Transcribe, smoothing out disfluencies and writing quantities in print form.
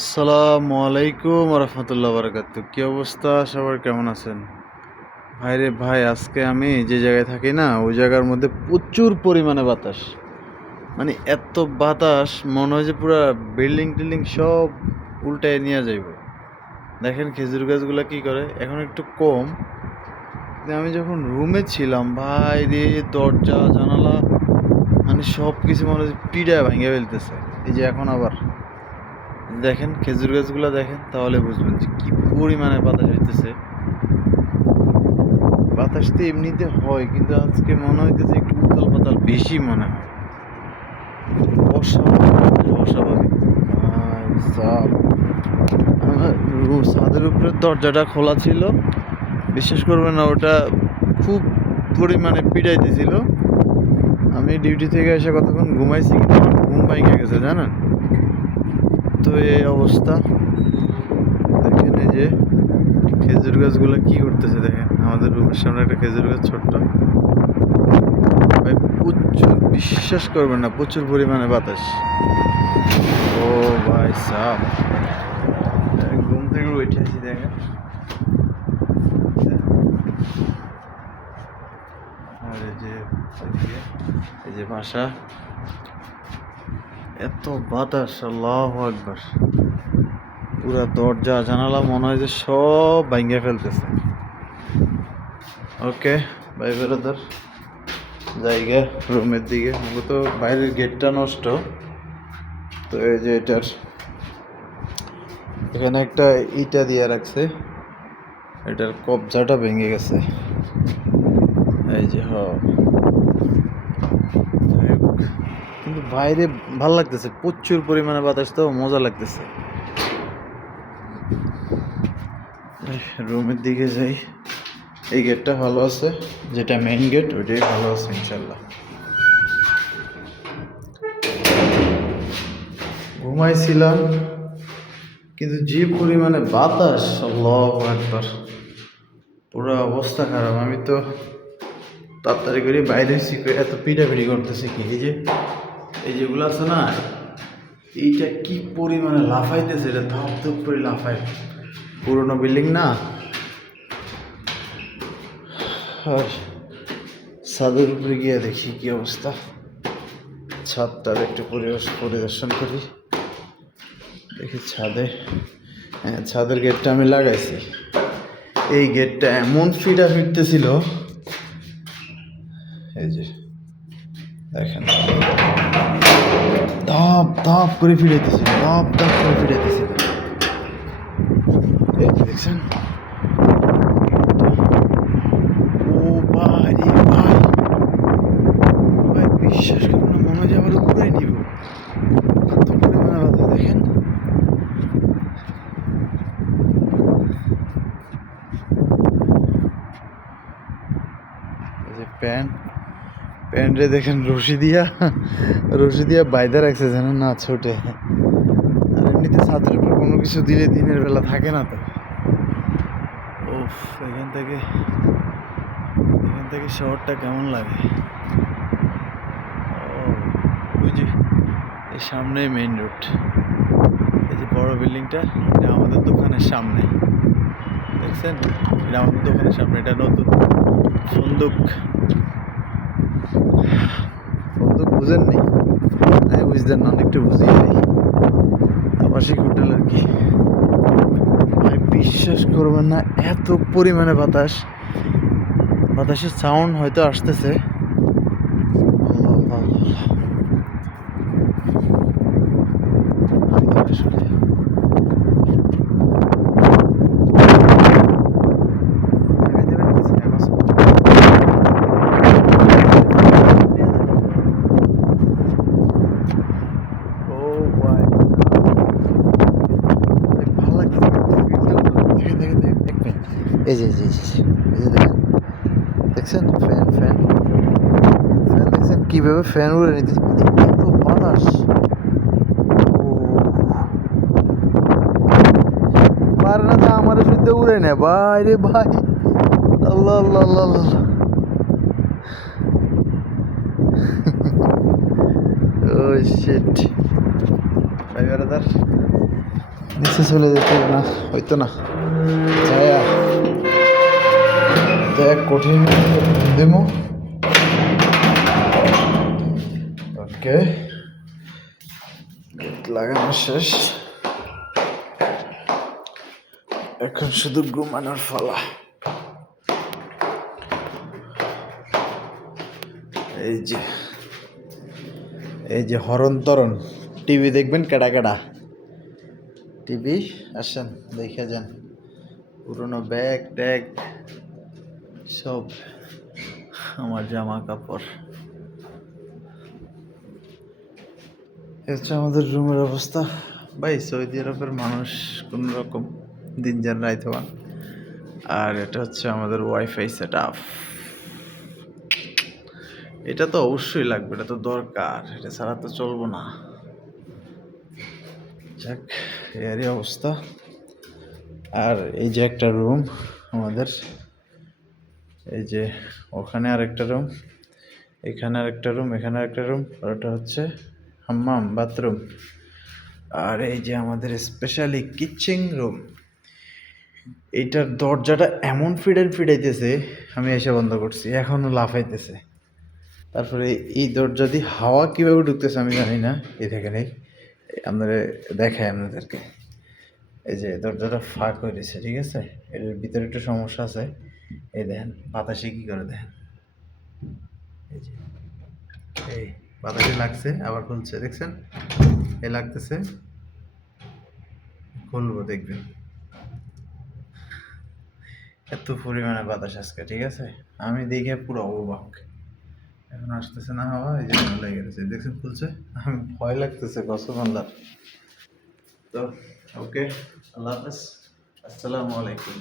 আসসালামু আলাইকুম রহমতুল্লাহ বারাকাতু। কি অবস্থা সবার, কেমন আছেন? ভাই রে ভাই, আজকে আমি যে জায়গায় থাকি না, ওই জায়গার মধ্যে প্রচুর পরিমাণে বাতাস। মানে এত বাতাস, মনে হয় যে পুরো বিল্ডিং টিল্ডিং সব উল্টায় নিয়ে যাইব। দেখেন খেজুর গাছগুলো কি করে, এখন একটু কম। কিন্তু আমি যখন রুমে ছিলাম ভাই রে, দরজা জানালা মানে সব কিছু মনে হচ্ছে পিড়ায় ভেঙে ফেলতেছে। এই যে এখন আবার দেখেন খেজুর গাছগুলো দেখেন, তাহলে বুঝবেন যে কি পরিমাণে বাতাস হইতেছে। বাতাস তো এমনিতে হয়, কিন্তু আজকে মনে হইতেছে একটু উতাল পাতাল বেশি মনে হয়। অস্বাভাবিক অস্বাভাবিক ভাই সাব। আমার ছাদের উপরের দরজাটা খোলা ছিল, বিশ্বাস করবেন না, ওটা খুব পরিমাণে পিটাইতেছিল। আমি ডিউটি থেকে এসে কতক্ষণ ঘুমাইছি, কিন্তু আমার ঘুম ভাঙে গেছে জানেন তো। এই অবস্থা। দেখেন এই যে খেজুর গাছগুলো কি করতেছে দেখেন, আমাদের রুমের সামনে একটা খেজুর গাছ ছোট্ট ভাই, প্রচুর, বিশ্বাস করবেন না, প্রচুর পরিমাণে বাতাস। ও ভাই সাব, ঘুম থেকে উঠে আসি দেখেন। আর এই যে বাসা, এত বাতাস, আল্লাহু আকবার। পুরা দরজা জানালা মনে হয় যে সব ভাঙে ফেলতেছে। ওকে ভাই ব্রাদার, জায়গা রুমের দিকে, মূলত বাইরের গেটটা নষ্ট। তো এই যে এটার এখানে একটা ইটা দিয়ে রাখছে, এটার কবজাটা ভেঙে গেছে। এই যে যাই হোক, কিন্তু বাইরে ভাল লাগতেছে, প্রচুর পরিমাণে বাতাস, তো মজা লাগতেছে। রুমের দিকে যাই, এই গেটটা ভালো আছে, যেটা মেইন গেট ওইটাই ভালো আছে ইনশাল্লাহ। ঘুমাইছিলাম, কিন্তু যে পরিমাণে বাতাস, আল্লাহু আকবার, পুরো অবস্থা খারাপ। আমি তো তাড়াতাড়ি করে বাইরে এত পিটাপিটি করতেছে কি, এই যেগুলো আছে না, এইটা কি পরিমাণে লাফাইতেছে, এটা ধাপ ধুপ করে লাফায়। পুরোনো বিল্ডিং না। আর ছাদের উপরে গিয়ে দেখি কি অবস্থা, ছাদটার একটু পরিদর্শন করি, দেখি ছাদে। হ্যাঁ, ছাদের গেটটা আমি লাগাইছি। এই গেটটা এমন ফিরতেছিল, এই যে দেখেন, ধাপ ধাপ করে ফিরাইতেছিল, ধাপ ধাপ করে ফিরাইতেছিল। দেখছেন? ও ভাই রে ভাই, ভাই বিশ্বাস করুন না, মনে হয় যে আবার উড়াই নিব, এত পরিমাণে বাতাস দেখেন। এই যে প্যান্টে দেখেন রশি দিয়া বাইদা রাখছে যেন না ছোটে। আর এমনিতে ছাদের উপর কোনো কিছু দিলে দিনের বেলা থাকে না তো। ওফ, এখান থেকে শহরটা কেমন লাগে। ওই যে এই সামনেই মেইন রোড, এই যে বড় বিল্ডিংটা, এটা আমাদের দোকানের সামনে। দেখছেন, এটা আমাদের দোকানের সামনে, এটা নতুন সন্দুক। সন্দুক বুঝেননি? আমি বুঝতেন না, অনেকটা বুঝিয়ে দিই। আবাসিক হোটেল আর কি। ভাই বিশ্বাস করবেন না, এত পরিমাণে বাতাসের সাউন্ড হয়তো আসতেছে। আল্লাহ আল্লাহ আল্লাহ, আমি তো আসলে দেখাইতে পারতেছি না কসম। ও ভাই, ভালো লাগতেছে। দেখেন দেখেন দেখেন, এক মিনিট, এই যে দেখেন, দেখছেন ফ্যান দেখছেন কিভাবে ফ্যান উড়ে নিতেছে, মানে এত বাতাস। ও পারে না তো আমার শুদ্ধ উড়ে নেয় ভাই রে ভাই, আল্লাহ আল্লাহ আল্লাহ আল্লাহ। ও শিট ভাই ব্রাদার, নিচে চলে যেতে না হইতো না যায়া যায়া কঠিন দেমো। ওকে, গেট লাগানো শেষ, এখন শুধু ঘুমানোর ফালা। এই যে এই যে হরণ তরণ টিভি দেখবেন কেডা কেডা টিভি আসেন দেখে যান, পুরনো ব্যাগ ট্যাগ সব, আমার জামা কাপড়। এই হচ্ছে আমাদের রুমের অবস্থা। ভাই সৌদি আরবের মানুষ কোন রকম দিন যান রাইতে পান। আর এটা হচ্ছে আমাদের ওয়াইফাই সেট আপ। এটা তো অবশ্যই লাগবে, এটা তো দরকার, এটা ছাড়া তো চলবো না। যাক, এরই অবস্থা। আর এই যে একটা রুম আমাদের, এই যে ওখানে আরেকটা রুম, এখানে আরেকটা রুম, এখানে আরেকটা রুম, আর ওটা হচ্ছে হাম্মাম বাথরুম। আর এই যে আমাদের স্পেশালি কিচেন রুম। এইটার দরজাটা এমন ফিডাইতেছে, আমি এসে বন্ধ করছি, এখনো লাফাইতেছে। তারপরে এই দরজা দিয়ে হাওয়া কীভাবে ঢুকতেছে আমি জানি না। এই দেখেন, এই আপনারা দেখায় আপনাদেরকে, এই যে দরজাটা ফাঁক হয়ে গেছে, ঠিক আছে, এর ভিতরে একটু সমস্যা আছে। এই দেখেন বাতাসে কী করে, দেখেন এই যে, এই বাতাসে লাগছে আবার খুলছে, দেখছেন, এই লাগতেছে, খুলবো দেখবেন। এত পরিমাণে বাতাস আজকে, ঠিক আছে, আমি দেখে পুরো অবাক। এখন আসতেছে না হাওয়া, এই যে লেগে গেছে, দেখছেন খুলছে, আমি ভয় লাগতেছে কসম আল্লাহ। তো ওকে, আল্লাহ হাফেজ, আসসালামু আলাইকুম।